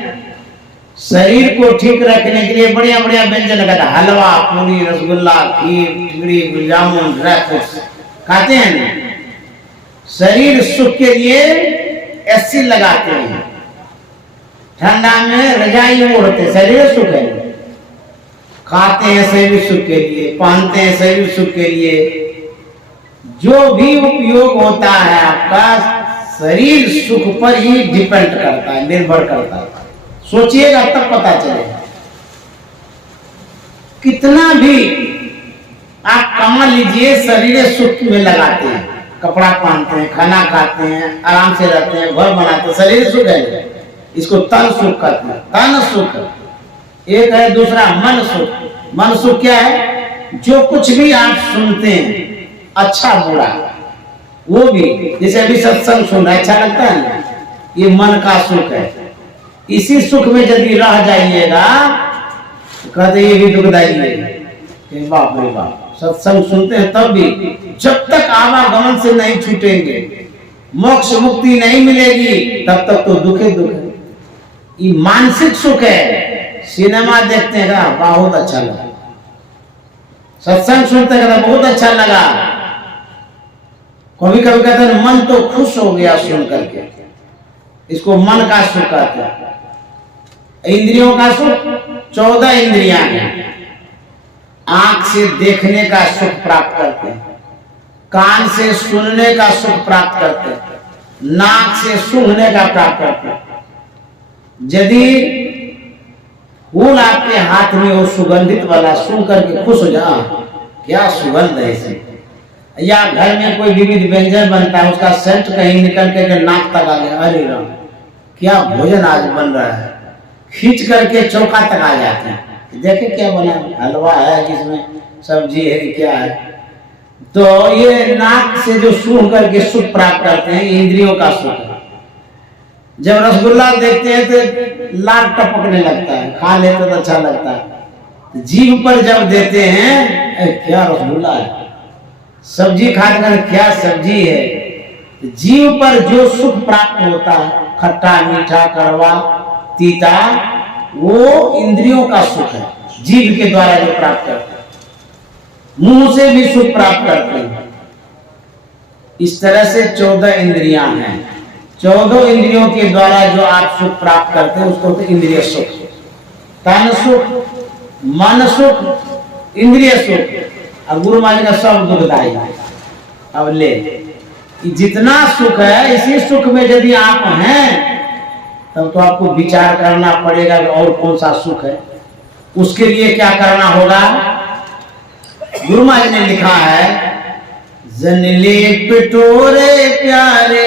शरीर को ठीक रखने के लिए बढ़िया बढ़िया व्यंजन लगाता, हलवा, पूरी, रसगुल्ला, खीर, टिकड़ी, गुलाब जामुन, ड्राई फ्रूट्स खाते हैं ना, शरीर सुख के लिए एसी लगाते हैं, ठंडा में रजाई ओढ़ते, शरीर सुख है। खाते हैं शरीर सुख के लिए, पहनते हैं शरीर सुख के लिए। जो भी उपयोग होता है आपका शरीर सुख पर ही डिपेंड करता है, निर्भर करता है। सोचिएगा तब पता चलेगा। कितना भी आप कमा लीजिए, शरीर सुख में लगाते हैं, कपड़ा पहनते हैं, खाना खाते हैं, आराम से रहते हैं, घर बनाते हैं, शरीर सुख है। इसको तन सुख कहते हैं, तन सुख एक है। दूसरा मन सुख। मन सुख क्या है? जो कुछ भी आप सुनते हैं, अच्छा बुरा, वो भी, जैसे अभी सत्संग सुनना अच्छा लगता है ना, ये मन का सुख है। इसी सुख में यदि रह जाइएगा तो कहते ये भी दुखदाई है। बाप रे बाप, सत्संग सुनते हैं तब भी, जब तक आवागमन से नहीं छूटेंगे, मोक्ष मुक्ति नहीं मिलेगी, तब तक तो दुख है, दुख है। ये मानसिक सुख है। सिनेमा देखते हैं, बहुत अच्छा लगा, सत्संग सुनते हैं, बहुत अच्छा लगा। कभी कभी कहते हैं मन तो खुश हो गया सुन करके, इसको मन का सुख कहते हैं। इंद्रियों का सुख 14 इंद्रियां हैं। आंख से देखने का सुख प्राप्त करते हैं, कान से सुनने का सुख प्राप्त करते हैं, नाक से सूंघने का प्राप्त करते हैं। यदि फूल आपके हाथ में हो सुगंधित वाला, सुन करके खुश हो जा, क्या सुगंध है इसे। या घर में कोई विविध व्यंजन बनता है, उसका सेंट कहीं निकल के नाक तक आ गया, अरे राम क्या भोजन आज बन रहा है, खींच करके चौका तक आ जाते हैं, देखे क्या बना, हलवा है जिसमें सब्जी है, क्या है। तो ये नाक से जो सूंघ करके सुख प्राप्त करते हैं, इंद्रियों का सुख है। जब रसगुल्ला देखते हैं तो लार टपकने लगता है, खा लेते तो अच्छा लगता है। जीभ पर जब देते हैं, क्या रसगुल्ला है, सब्जी खाकर क्या सब्जी है। जीव पर जो सुख प्राप्त होता है, खट्टा मीठा कड़वा तीता, वो इंद्रियों का सुख है, जीव के द्वारा जो प्राप्त करते हैं। मुंह से भी सुख प्राप्त करते हैं। इस तरह से 14 इंद्रियां हैं। 14 इंद्रियों के द्वारा जो आप सुख प्राप्त करते हैं उसको तो इंद्रिय सुख, तन सुख, मन सुख, इंद्रिय सुख। अब गुरु महाराज का सब दुखदाई। अब ले, जितना सुख है, इसी सुख में यदि आप हैं तब तो आपको विचार करना पड़ेगा कि और कौन सा सुख है। उसके लिए क्या करना होगा? गुरु महाराज ने लिखा है, जन ले पिटोरे प्यारे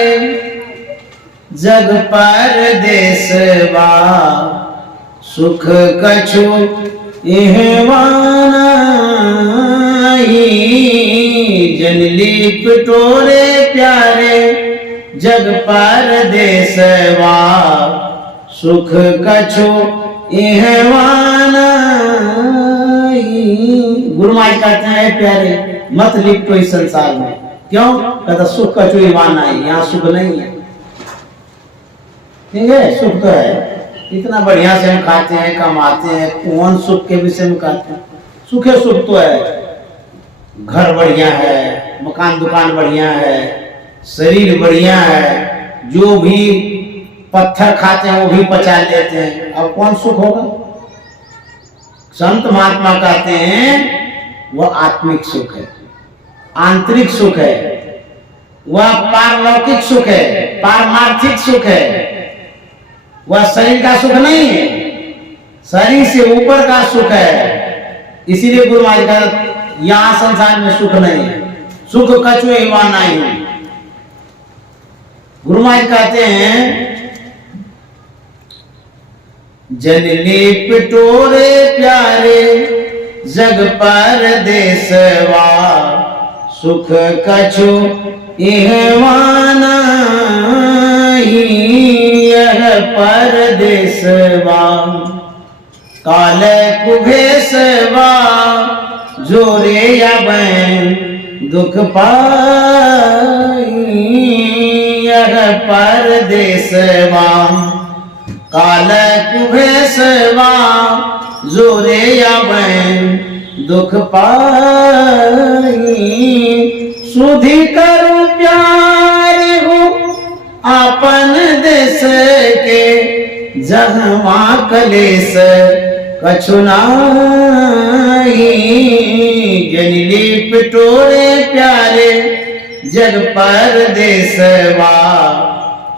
जग पर देसवा, सुख कछु एहवाना जनली पिटोरे प्यारे जग पर देसवा, सुख कछु एहवाना। गुरु महाराज कहते हैं प्यारे मत लिपटो इस संसार में। क्यों? कहता सुख कछु एहवाना, यहाँ सुख नहीं है। ठीक है, सुख तो है, इतना बढ़िया से हम खाते हैं, कमाते हैं, कौन सुख के विषय में कहते हैं? सुख है, सुख तो है, घर बढ़िया है, मकान दुकान बढ़िया है, शरीर बढ़िया है, जो भी पत्थर खाते हैं वो भी पचा लेते हैं, अब कौन सुख होगा? संत महात्मा कहते हैं वह आत्मिक सुख है, आंतरिक सुख है, वह पारलौकिक सुख है, पारमार्थिक सुख है, वह शरीर का सुख नहीं है, शरीर से ऊपर का सुख है। इसीलिए गुरु महाराज का यहाँ संसार में सुख नहीं है, सुख कछु एहवाना ही। गुरु महाराज कहते हैं, जनली पिटोरे प्यारे जग पर देसवा, सुख कछु एहवाना यह परदेसवा, काल कुभेसवा जोरे अबैं दुख पाई, यह परदेसवा काल कुभेसवा जोरे अबैं दुख पाई, सुधी करूं प्यार हो अपन देश के, जहवा कलेस कछु नाई। जनिली पिटोरे प्यारे जग पर देशवा,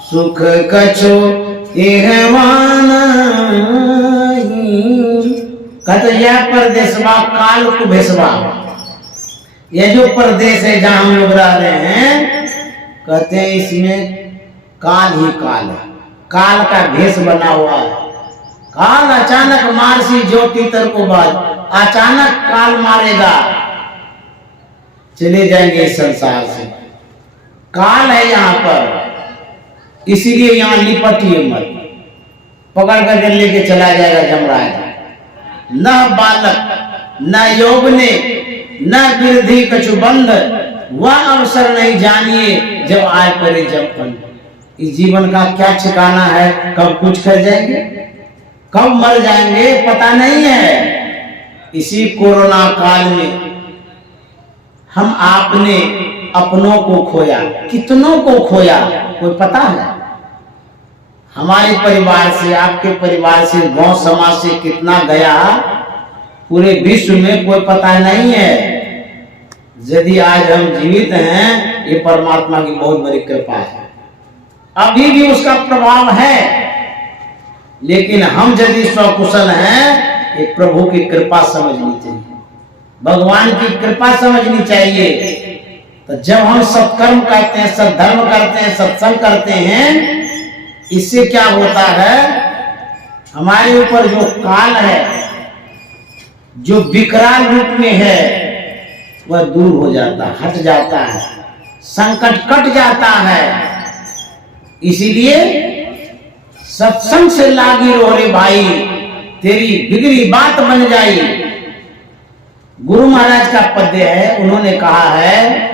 सुख कछु एहवाना। कहते यह परदेशवा काल कुभेशवा, यह जो परदेश है जहां हम लोग रह रहे हैं, कहते हैं इसमें काल ही काल है, काल का भेष बना हुआ है। काल अचानक मारसी ज्योति तर को बाद, अचानक काल मारेगा, चले जाएंगे इस संसार से। काल है यहाँ पर, इसीलिए यहाँ लिपटिए मत, पकड़ कर लेके चला जाएगा जमराज। न बालक न यौवने न वृद्धि कछु बंध, वह अवसर नहीं जानिए जब आए करे जब बंध। इस जीवन का क्या ठिकाना है, कब कुछ कर जाएंगे, कब मर जाएंगे पता नहीं है। इसी कोरोना काल में हम आपने अपनों को खोया, कितनों को खोया कोई पता है? हमारे परिवार से, आपके परिवार से, गांव समाज से कितना गया पूरे विश्व में कोई पता नहीं है। यदि आज हम जीवित हैं, ये परमात्मा की बहुत बड़ी कृपा है। अभी भी उसका प्रभाव है, लेकिन हम यदि स्वकुशल हैं, ये प्रभु की कृपा समझनी चाहिए, भगवान की कृपा समझनी चाहिए। तो जब हम सत्कर्म करते हैं, सद्धर्म करते हैं, सत्संग करते हैं, इससे क्या होता है, हमारे ऊपर जो काल है, जो विकराल रूप में है, वह दूर हो जाता, हट जाता है, संकट कट जाता है। इसीलिए सत्संग से लागी रो रे भाई, तेरी बिगड़ी बात बन जाई। गुरु महाराज का पद्य है, उन्होंने कहा है,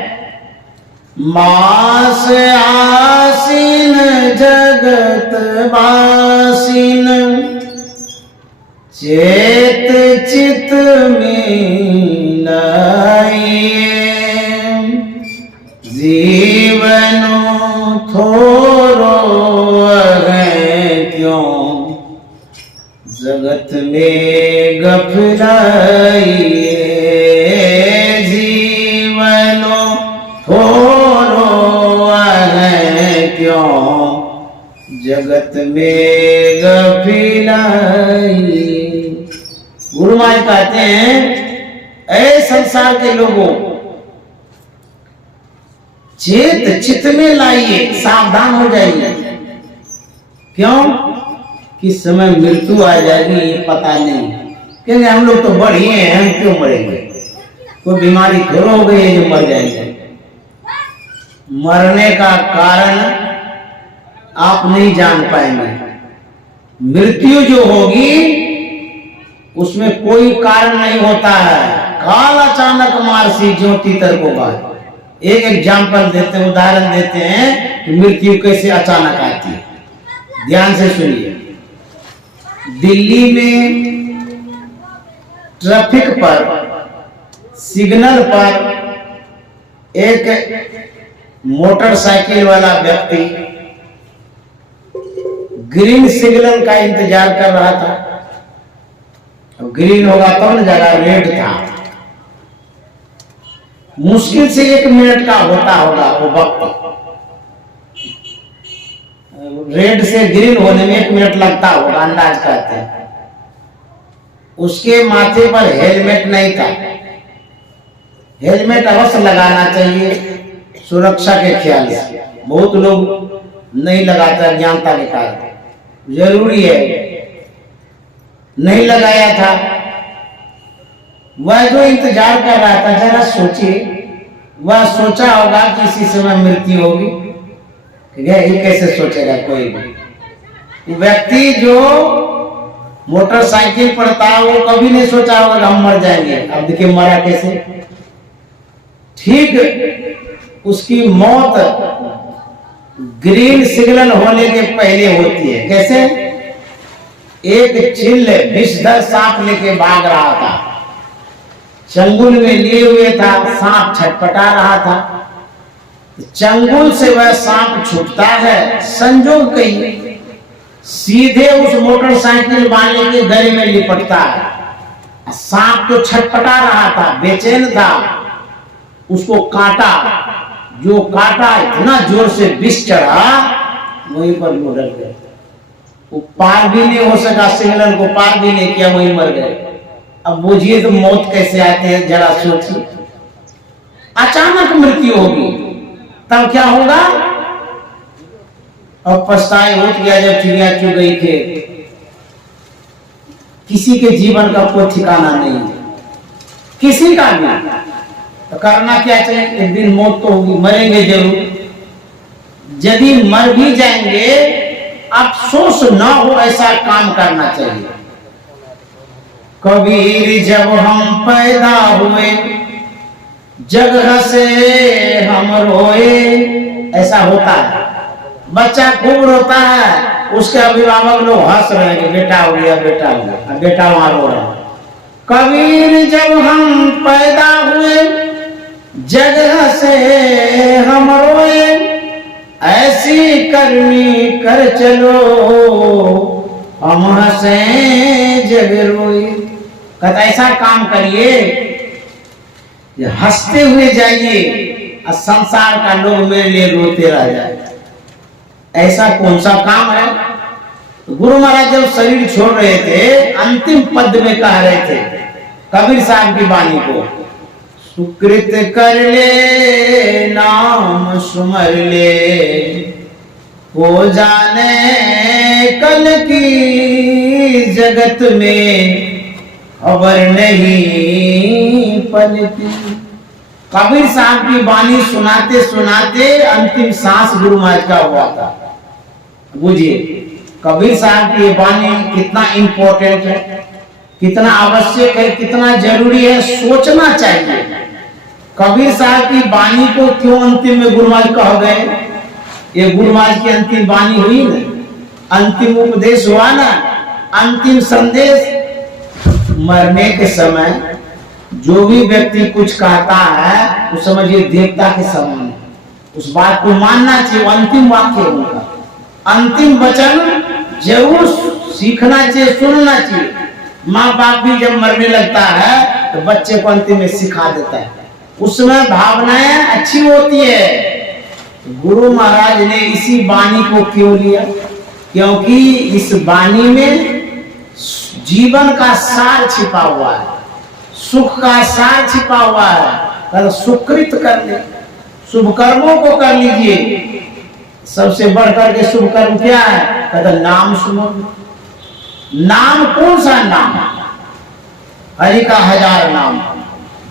मास आसीन जगत वासीन, चेत चित में लाइए। जीवनो थोरो है क्यों, जगत में गफलाइए। जीवनो थोरो है क्यों, जगत में गफलाइए। गुरु महाराज कहते हैं, ऐ संसार के लोगों, चेत चित्त में लाइए, सावधान हो जाइए। क्यों? किस समय मृत्यु आ जाएगी ये पता नहीं, क्योंकि हम लोग तो बढ़ ही हैं, हम क्यों मरेंगे? कोई बीमारी थोड़ा हो गई है जो मर जाएंगे। मरने का कारण आप नहीं जान पाएंगे। मृत्यु जो होगी उसमें कोई कारण नहीं होता है। काल अचानक मारसी ज्योति तर को बाद। एक एग्जाम्पल देते हैं, उदाहरण देते हैं कि मृत्यु कैसे अचानक आती है। ध्यान से सुनिए। दिल्ली में ट्रैफिक पर, सिग्नल पर एक मोटरसाइकिल वाला व्यक्ति ग्रीन सिग्नल का इंतजार कर रहा था। ग्रीन होगा तब न जाएगा, रेड था। मुश्किल से 1 मिनट का होता होगा वो वक्त। रेड से ग्रीन होने में 1 मिनट लगता होगा, अंदाज करते हैं। उसके माथे पर हेलमेट नहीं था। हेलमेट अवश्य लगाना चाहिए सुरक्षा के ख्याल से। बहुत लोग नहीं लगाते अज्ञानता के कारण, जरूरी है। नहीं लगाया था। वह जो इंतजार कर रहा था, जरा सोचिए, वह सोचा होगा कि इसी समय मृत्यु होगी। ये कैसे सोचेगा कोई भी व्यक्ति? जो मोटरसाइकिल पर था वो कभी नहीं सोचा होगा हम मर जाएंगे। अब देखिए मरा कैसे। ठीक उसकी मौत ग्रीन सिग्नल होने के पहले होती है। कैसे? एक चिल्ल विषधर सांप लेके भाग रहा था, चंगुल में लिए हुए था, सांप छटपटा रहा था। चंगुल से वह सांप छूटता है, संजोग कहीं सीधे उस मोटरसाइकिल वाले के गले में लिपटता है। सांप तो छटपटा रहा था, बेचैन था, उसको काटा। जो काटा इतना जोर से विष चढ़ा, वहीं पर वो डर गए। वो पार भी नहीं हो सका, सिग्नल को पार भी नहीं किया, वहीं मर गए। अब बुझिए तो मौत कैसे आते हैं, जरा सोचिए। अचानक मृत्यु होगी, तब क्या होगा? अब पछताए हो गया जब चिड़िया चुग गई थे। किसी के जीवन का कोई ठिकाना नहीं है, किसी का भी। तो करना क्या चाहिए? एक दिन मौत तो होगी, मरेंगे जरूर। यदि मर भी जाएंगे, अफसोस न हो ऐसा काम करना चाहिए। कबीर जब हम पैदा हुए, जग हंसे हम रोए। ऐसा होता है, बच्चा खूब रोता है, उसके अभिभावक लोग हंस रहे हैं, बेटा हो गया, बेटा हो गया, बेटा वहां रो रहा है। कबीर जब हम पैदा हुए, जग हंसे हम रोए। ऐसी करनी कर चलो, हम हंसे जग रोए। कहता ऐसा काम करिए, हंसते हुए जाइए और संसार का लोग मेरे लिए रोते रह जाए। ऐसा कौन सा काम है? गुरु महाराज जब शरीर छोड़ रहे थे, अंतिम पद में कह रहे थे कबीर साहब की वाणी को, सुकृत कर ले नाम सुमर ले, हो जाने कल की जगत में खबर नहीं पलती। कबीर साहब की वाणी सुनाते सुनाते अंतिम सांस गुरु महाराज का हुआ था। बुझिए कबीर साहब की वाणी कितना इंपॉर्टेंट है, कितना आवश्यक है, कितना जरूरी है, सोचना चाहिए। कबीर साहब की वाणी को क्यों अंतिम में गुरु महाराज कह गए? ये गुरु महाराज की अंतिम वाणी हुई ना, अंतिम उपदेश हुआ ना, अंतिम संदेश। मरने के समय जो भी व्यक्ति कुछ कहता है, वो समझिए देवता के समान है, उस बात को मानना चाहिए। अंतिम वाक्य होगा, अंतिम वचन जरूर सीखना चाहिए, सुनना चाहिए। माँ बाप भी जब मरने लगता है तो बच्चे को अंतिम में सिखा देता है, उसमें भावनाएं अच्छी होती है। गुरु महाराज ने इसी वाणी को क्यों लिया? क्योंकि इस वाणी में जीवन का सार छिपा हुआ है, सुख का सार छिपा हुआ है। तो सुकृत कर ले, शुभ कर्मों को कर लीजिए। सबसे बढ़कर के शुभ कर्म क्या है? कहता नाम सुनो। नाम कौन सा नाम? हरि का 1000 नाम,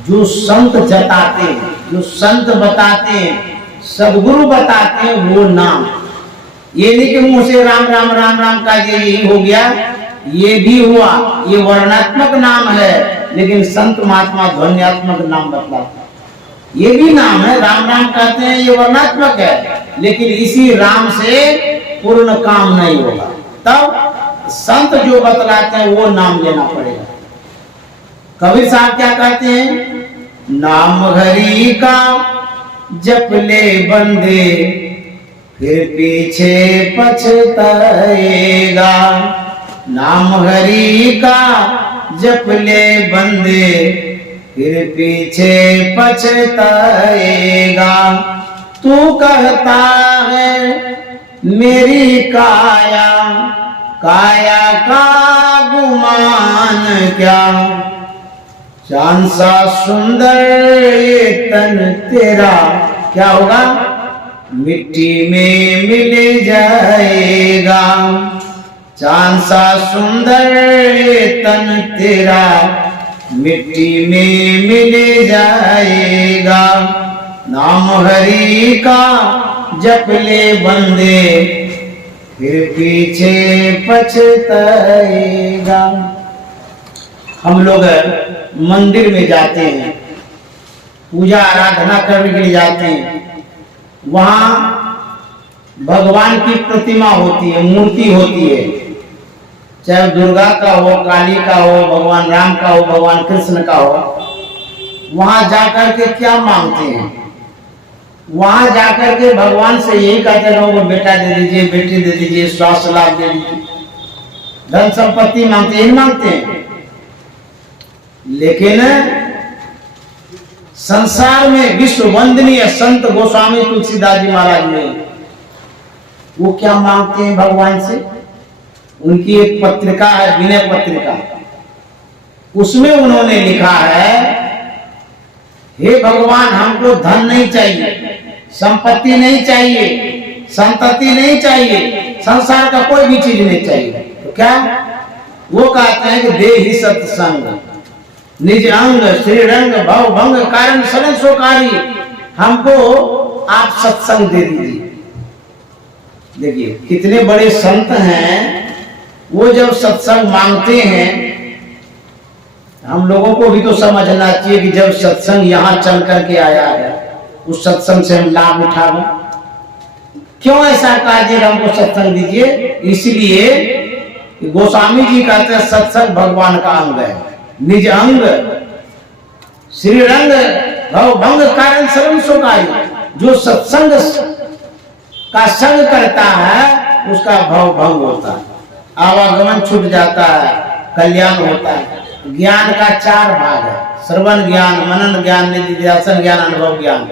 जो संत जताते हैं, जो संत बताते हैं, सदगुरु बताते हैं, वो नाम। ये नहीं कि मुंह से राम राम राम राम का यही हो गया, ये भी हुआ, ये वर्णात्मक नाम है, लेकिन संत महात्मा ध्वन्यात्मक नाम बतलाते हैं। ये भी नाम है, राम राम कहते हैं, ये वर्णात्मक है, लेकिन इसी राम से पूर्ण काम नहीं होगा। तब संत जो बतलाते हैं वो नाम लेना पड़ेगा। कबीर साहब क्या कहते हैं? नाम हरि का जप ले बंदे, फिर पीछे पछताएगा। नाम हरि का जप ले बंदे, फिर पीछे पछताएगा। तू कहता है मेरी काया, काया का गुमान क्या, चांद सा सुंदर ये तन तेरा, क्या होगा? मिट्टी में मिल जाएगा। चांद सा सुंदर ये तन तेरा, मिट्टी में मिल जाएगा। नाम हरि का जप ले बंदे, फिर पीछे पछताएगा। हम लोग मंदिर में जाते हैं, पूजा आराधना करने के लिए जाते हैं, वहां भगवान की प्रतिमा होती है, मूर्ति होती है, चाहे दुर्गा का हो, काली का हो, भगवान राम का हो, भगवान कृष्ण का हो। वहां जाकर के क्या मांगते हैं? वहां जाकर के भगवान से यही कहते रहो, बेटा दे दीजिए, बेटी दे दीजिए, स्वास्थ्य लाभ दे दीजिए, धन संपत्ति मांगते हैं, मांगते हैं। लेकिन संसार में विश्व वंदनीय संत गोस्वामी तुलसीदास जी महाराज में वो क्या मांगते हैं भगवान से? उनकी एक पत्रिका है, विनय पत्रिका, उसमें उन्होंने लिखा है, हे भगवान, हमको धन नहीं चाहिए, संपत्ति नहीं चाहिए, संतति नहीं चाहिए, संसार का कोई भी चीज नहीं चाहिए। तो क्या वो कहते हैं कि दे ही सत्संग, निज अंग श्रीरंग भव भंग कारण सरण सोकारी, हमको आप सत्संग दे दीजिए। देखिए कितने बड़े संत हैं, वो जब सत्संग मांगते हैं, हम लोगों को भी तो समझना चाहिए कि जब सत्संग यहाँ चल करके आया है, उस सत्संग से हम लाभ उठावे। क्यों ऐसा कहा जी हमको सत्संग दीजिए? इसलिए गोस्वामी जी कहते हैं सत्संग भगवान का अंग है, निज अंग श्रीरंग भव भंग कारण शरण सुखाई। जो सत्संग का संग करता है उसका भव भंग होता है, आवागमन छूट जाता है, कल्याण होता है। ज्ञान का 4 भाग है, श्रवण ज्ञान, मनन ज्ञान, निधिध्यासन ज्ञान, अनुभव ज्ञान।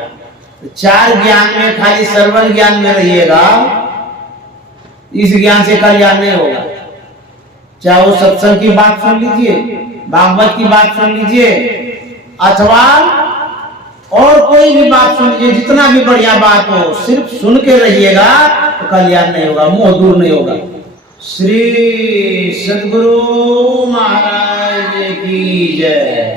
4 ज्ञान में खाली श्रवण ज्ञान में रहिएगा, इस ज्ञान से कल्याण नहीं होगा। चाहे वो सत्संग की बात सुन लीजिए, भागवत की बात सुन लीजिए, अथवा और कोई भी बात सुन लीजिए, जितना भी बढ़िया बात हो, सिर्फ सुन के रहिएगा तो कल्याण नहीं होगा, मोह दूर नहीं होगा। श्री सद्गुरु महाराज की जय।